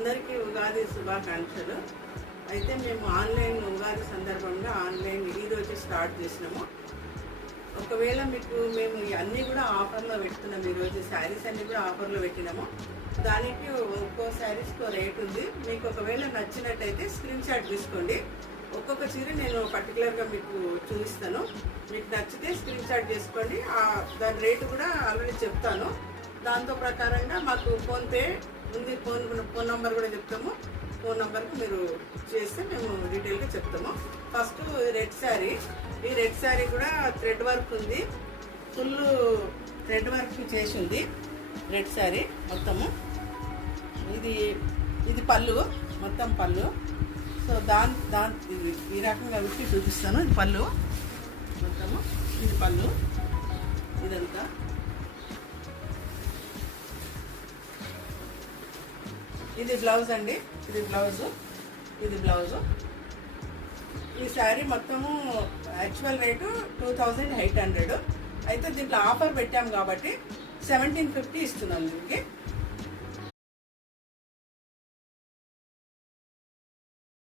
అందరికీ ఉగాది శుభాకాంక్షలు. అయితే మేము ఆన్లైన్ ఉగాది సందర్భంగా ఆన్లైన్ ఈరోజు స్టార్ట్ చేసినాము. ఒకవేళ మీకు మేము అన్నీ కూడా ఆఫర్లో పెడుతున్నాము. ఈరోజు శారీస్ అన్నీ కూడా ఆఫర్లో పెట్టినాము. దానికి ఒక్కో శారీస్కి రేట్ ఉంది. మీకు ఒకవేళ నచ్చినట్టయితే స్క్రీన్ షాట్ తీసుకోండి. ఒక్కొక్క చీర నేను పర్టికులర్గా మీకు చూపిస్తాను. మీకు నచ్చితే స్క్రీన్ షాట్ చేసుకోండి. దాని రేటు కూడా ఆల్రెడీ చెప్తాను. దాంతో ప్రకారంగా మాకు ఫోన్పే ఉంది, ఫోన్ నెంబర్ కూడా చెప్తాము. ఫోన్ నెంబర్కి మీరు చేస్తే మేము డీటెయిల్గా చెప్తాము. First red sari. ఈ రెడ్ శారీ కూడా థ్రెడ్ వర్క్ ఉంది, ఫుల్ థ్రెడ్ వర్క్ చేసి ఉంది రెడ్ శారీ మొత్తము. ఇది పళ్ళు, మొత్తం పళ్ళు. సో ఇది ఈ రకంగా విప్పి చూపిస్తాను. ఇది పళ్ళు మొత్తము, ఇది పళ్ళు, ఇదంతా. ఇది బ్లౌజ్ అండి, ఇది బ్లౌజు, ఇది బ్లౌజు. ఈ శారీ మొత్తము యాక్చువల్ రేటు 2800. అయితే దీంట్లో ఆఫర్ పెట్టాము కాబట్టి 1750 ఇస్తున్నాం దీనికి.